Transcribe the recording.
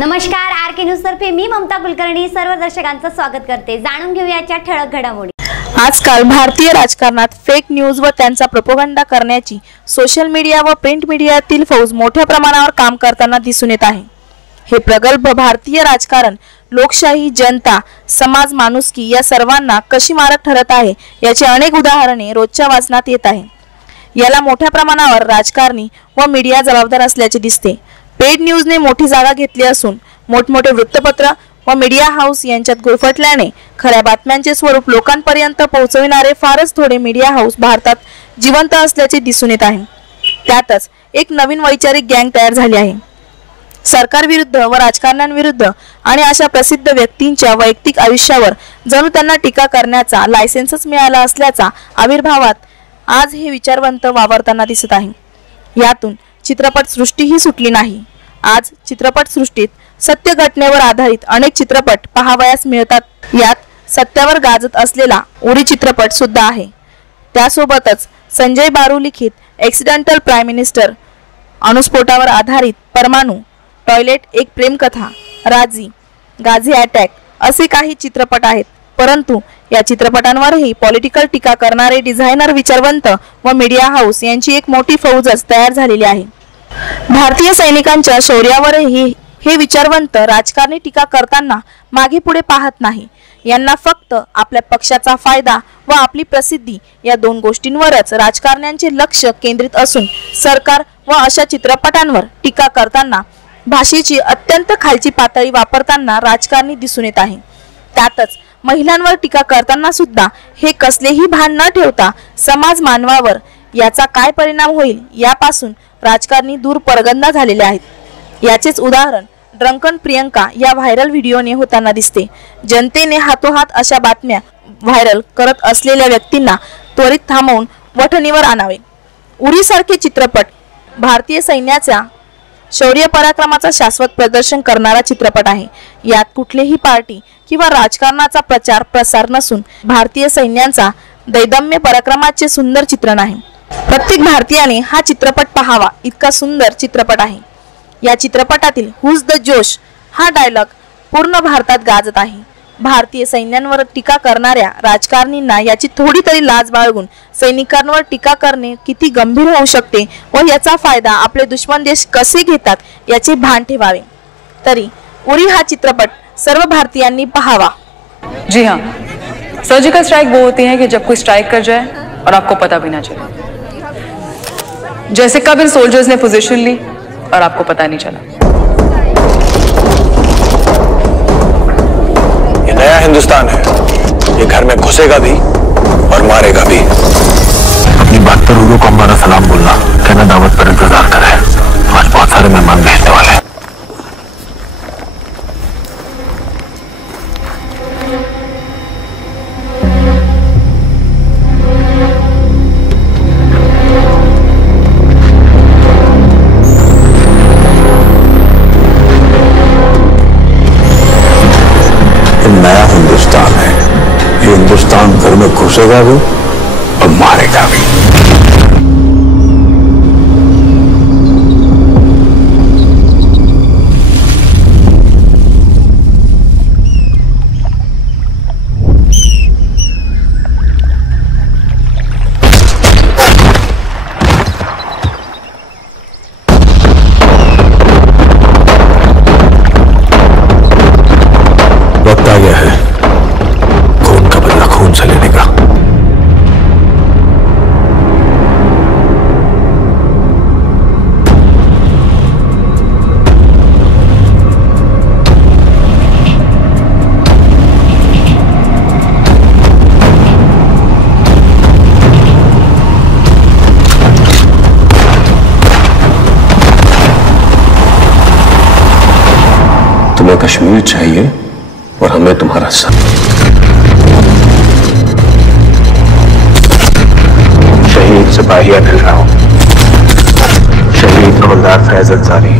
नमस्कार आर के न्यूज तर्फे मी ममता कुलकर्णी सर्व दर्शकांचं स्वागत करते. जाणून घेऊयाच्या ठळक घडामोडी. आजकाल भारतीय राजकारणात फेक न्यूज व त्यांचा प्रपोगंडा करण्याची सोशल मीडिया व प्रिंट मीडियातील फौज मोठ्या प्रमाणावर काम करताना दिसून येत आहे. हे प्रगल्भ भारतीय राजकारण लोकशाही जनता समाज माणुसकी या सर्वांना कशी मारक ठरत आहे याची अनेक उदाहरणे रोजच्या वाचनात येत आहे. याला मोठ्या प्रमाणावर राजकारणी व मीडिया जबाबदार असल्याचे दिसते. पेड न्यूजने मोठी जागा घेतली असून मोठमोठे वृत्तपत्र व मीडिया हाऊस यांच्यात गुरफटल्याने खऱ्या बातम्यांचे स्वरूप लोकांपर्यंत पोहोचविणारे फारच थोडे मीडिया हाऊस भारतात जिवंत असल्याचे दिसून येत आहे. त्यातच एक नवीन वैचारिक गँग तयार झाली आहे. सरकारविरुद्ध व राजकारण्यांविरुद्ध आणि अशा प्रसिद्ध व्यक्तींच्या वैयक्तिक आयुष्यावर जणू त्यांना टीका करण्याचा लायसेन्सच मिळाला असल्याचा आविर्भावात आज हे विचारवंत वावरताना दिसत आहे. यातून चित्रपट सृष्टीही सुटली नाही. आज चित्रपट सृष्टीत सत्य घटनेवर आधारित अनेक चित्रपट पाहावयास मिळतात. यात सत्यावर गाजत असलेला उरी चित्रपट सुद्धा आहे. त्यासोबतच संजय बारू लिखित एक्सिडेंटल प्राईम मिनिस्टर अणुस्फोटावर आधारित परमाणू टॉयलेट एक प्रेमकथा राजी गाझी अटॅक असे काही चित्रपट आहेत. परंतु या चित्रपटांवरही पॉलिटिकल टीका करणारे डिझायनर विचारवंत व मीडिया हाऊस यांची एक मोठी फौजच तयार झालेली आहे. भारतीय सैनिकांच्या शौर्यावरही हे विचारवंत राजकारणी टीका करताना मागे पुढे पाहत नाही. यांना फक्त आपल्या पक्षाचा फायदा व आपली प्रसिद्धी या दोन गोष्टींवरच राजकारण्यांचे लक्ष केंद्रित असून सरकार व अशा चित्रपटांवर टीका करताना भाषेची अत्यंत खालची पातळी वापरताना राजकारणी दिसून येत आहे. त्यातच महिलांवर टीका करताना सुद्धा हे कसलेही भान न ठेवता समाज मानवावर याचा काय परिणाम होईल यापासून राजकारणी दूर परगंदा झालेले आहेत. याचेच उदाहरण ड्रंकन प्रियंका या व्हायरल व्हिडिओने होताना दिसते. जनतेने हातोहात अशा बातम्या व्हायरल करत असलेल्या व्यक्तींना त्वरित थांबवून वठणीवर आणावे. उरीसारखे चित्रपट भारतीय सैन्याच्या शौर्य पराक्रमाचा शाश्वत प्रदर्शन करणारा चित्रपट आहे. यात कुठलीही पार्टी किंवा राजकारणाचा प्रचार प्रसार नसून भारतीय सैन्यांचा दैदम्य पराक्रमाचे सुंदर चित्रण आहे. प्रत्येक भारतीयाने हा चित्रपट पाहावा. इतका सुंदर चित्रपट आहे. या चित्रपटातील हुज द जोश हा डायलॉग पूर्ण भारतात गाजत आहे. भारतीय सैन्यांवर टीका करणाऱ्या राजकारणींना याची थोडी तरी लाज बाळगून सैनिकांवर टीका करणे किती गंभीर होऊ शकते व याचा फायदा आपले दुश्मन देश कसे घेतात याचे भान ठेवावे. तरी उरी हा चित्रपट सर्व भारतीयांनी पाहावा. जी हाँ. सर्जिकल स्ट्राइक वो होती है कि जब कोई स्ट्राइक कर जाए और आपको पता भी ना चले। जैसे कब इन सोल्जर्स ने पोजीशन ली, और आपको पता नहीं चला। ये नया हिंदुस्तान है। ये घर में घुसेगा भी और मारेगा भी। घर में घुसेगा भी तुम्हें कश्मीर चाहिए और हमें तुम्हारा सब शहीद सिपाही अनिल राव शहीद हवलदार फैज अंसारी